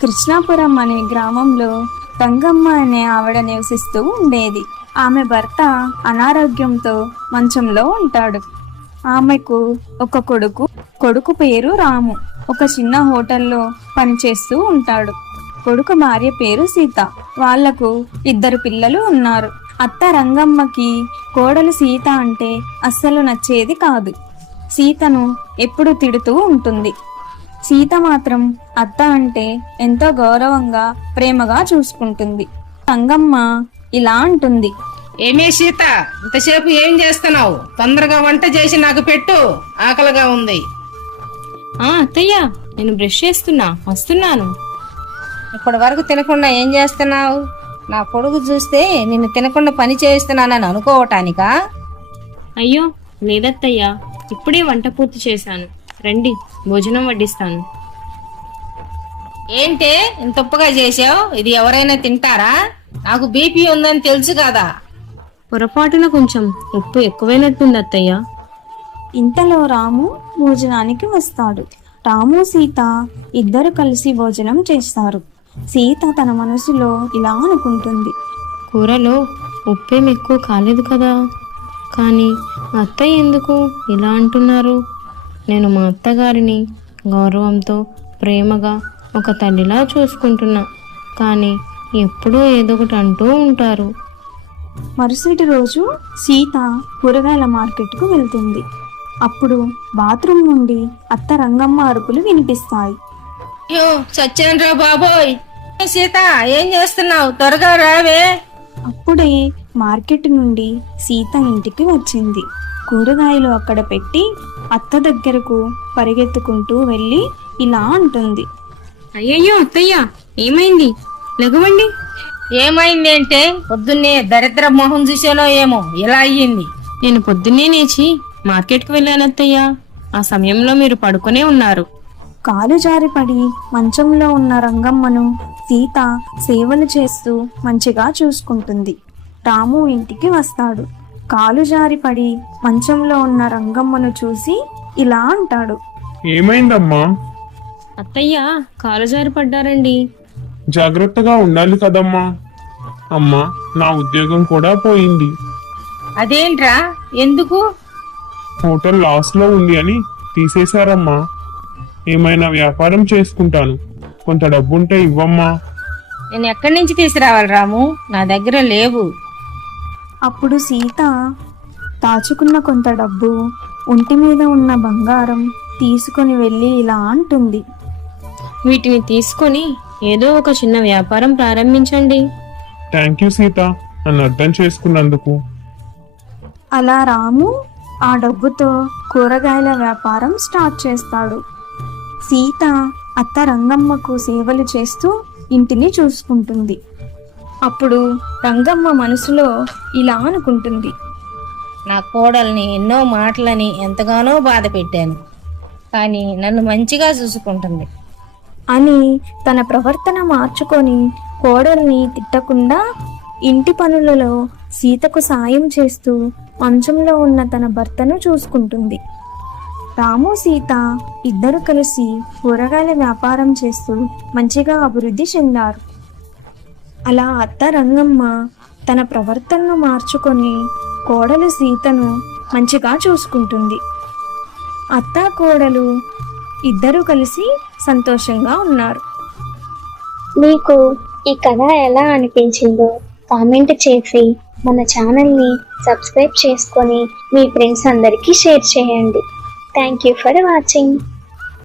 కృష్ణాపురం అనే గ్రామంలో రంగమ్మ అనే ఆవిడ నివసిస్తూ ఉండేది. ఆమె భర్త అనారోగ్యంతో మంచంలో ఉంటాడు. ఆమెకు ఒక కొడుకు పేరు రాము. ఒక చిన్న హోటల్లో పనిచేస్తూ ఉంటాడు. కొడుకు భార్య పేరు సీత. వాళ్లకు 2 పిల్లలు ఉన్నారు. అత్త రంగమ్మకి కోడలు సీత అంటే అస్సలు నచ్చేది కాదు. సీతను ఎప్పుడు తిడుతూ ఉంటుంది. సీత మాత్రం అత్త అంటే ఎంతో గౌరవంగా ప్రేమగా చూసుకుంటుంది. రంగమ్మ ఇలా అంటుంది, ఏమే సీత, ఇంతసేపు ఏం చేస్తున్నావు? తొందరగా వంట చేసి నాకు పెట్టు, ఆకలిగా ఉంది. అత్తయ్య, నేను బ్రష్ చేస్తున్నా, వస్తున్నాను. ఇప్పటి వరకు తినకుండా ఏం చేస్తున్నావు? నా కొడుకు చూస్తే నిన్ను తినకుండా పని చేస్తున్నానని అనుకోవటానికా? అయ్యో లేదత్తయ్య, ఇప్పుడే వంట పూర్తి చేశాను. రండి, భోజనం వడ్డిస్తాను. ఏంటే ఇంత ఉప్పుగా చేసావు? ఇది ఎవరైనా తింటారా? నాకు బీపీ ఉందని తెలుసు కదా. పొరపాటున కొంచెం ఉప్పు ఎక్కువైనట్టుంది అత్తయ్య. ఇంతలో రాము భోజనానికి వస్తాడు. రాము సీత ఇద్దరు కలిసి భోజనం చేస్తారు. సీత తన మనసులో ఇలా అనుకుంటుంది, కూరలో ఉప్పేం ఎక్కువ కాలేదు కదా, కానీ అత్తయ్య ఎందుకు ఇలా అంటున్నారు? నేను మా అత్తగారిని గౌరవంతో ప్రేమగా ఒక తల్లిలా చూసుకుంటున్నా, కానీ ఎప్పుడూ ఏదో ఒకటి అంటూ ఉంటారు. మరుసటి రోజు సీత కూరగాయల మార్కెట్కు వెళ్తుంది. అప్పుడు బాత్రూమ్ నుండి అత్త రంగమ్మ అరుపులు వినిపిస్తాయి. అయ్యో చచ్చానురా బాబోయ్! సీత, ఏం చేస్తున్నావు? త్వరగా రావే. అప్పుడే మార్కెట్ నుండి సీత ఇంటికి వచ్చింది. కూరగాయలు అక్కడ పెట్టి అత్త దగ్గరకు పరిగెత్తుకుంటూ వెళ్ళి ఇలా అంటుంది, అయ్యయ్యో అత్తయ్య, ఏమైంది? లెగవండి. ఏమైంది అంటే, పొద్దున్నే దరిద్ర మొహం చూసానో ఏమో ఇలా అయ్యింది. నేను పొద్దున్నే లేచి మార్కెట్కి వెళ్ళాను అత్తయ్య. ఆ సమయంలో మీరు పడుకునే ఉన్నారు. కాలు జారిపడి మంచంలో ఉన్న రంగమ్మను సీత సేవలు చేస్తూ మంచిగా చూసుకుంటుంది. రాము ఇంటికి వస్తాడు. కాలు జారిపడి మంచంలో ఉన్న రంగమ్మను చూసి ఇలా అంటాడు, ఏమైందమ్మా? అత్తయ్య కాలు జారి పడ్డారండి. జాగ్రత్తగా ఉండాలి కదమ్మా. అమ్మా, నా ఉద్యోగం కూడా పోయింది. అదేంట్రా? ఎందుకు? హోటల్ లాస్ లో ఉంది అని తీసేశారమ్మా. ఏమైనా వ్యాపారం చేసుకుంటాను, కొంత డబ్బుంటే ఇవ్వమ్మా. నేను ఎక్కడి నుంచి తీసుకురావాలి రాము? నా దగ్గర లేవు. అప్పుడు సీత దాచుకున్న కొంత డబ్బు, ఒంటి మీద ఉన్న బంగారం తీసుకొని వెళ్ళి ఇలా అంటుంది, వీటిని తీసుకొని ఏదో ఒక చిన్న వ్యాపారం ప్రారంభించండి. థ్యాంక్ యూ సీత, నన్ను అర్థం చేసుకున్నందుకు. అలా రాము ఆ డబ్బుతో కూరగాయల వ్యాపారం స్టార్ట్ చేస్తాడు. సీత అత్త రంగమ్మకు సేవలు చేస్తూ ఇంటిని చూసుకుంటుంది. అప్పుడు రంగమ్మ మనసులో ఇలా అనుకుంటుంది, నా కోడల్ని ఎన్నో మాటలని ఎంతగానో బాధ పెట్టాను, కానీ నన్ను మంచిగా చూసుకుంటుంది అని తన ప్రవర్తన మార్చుకొని కోడల్ని తిట్టకుండా ఇంటి పనులలో సీతకు సాయం చేస్తూ మంచంలో ఉన్న తన భర్తను చూసుకుంటుంది. రాము సీత ఇద్దరు కలిసి కూరగాయల వ్యాపారం చేస్తూ మంచిగా అభివృద్ధి చెందారు. అలా అత్త రంగమ్మ తన ప్రవర్తనను మార్చుకొని కోడలు సీతను మంచిగా చూసుకుంటుంది. అత్త కోడలు ఇద్దరు కలిసి సంతోషంగా ఉన్నారు. మీకు ఈ కథ ఎలా అనిపించిందో కామెంట్ చేసి మన ఛానల్ని సబ్స్క్రైబ్ చేసుకొని మీ ఫ్రెండ్స్ అందరికీ షేర్ చేయండి. Thank you for watching.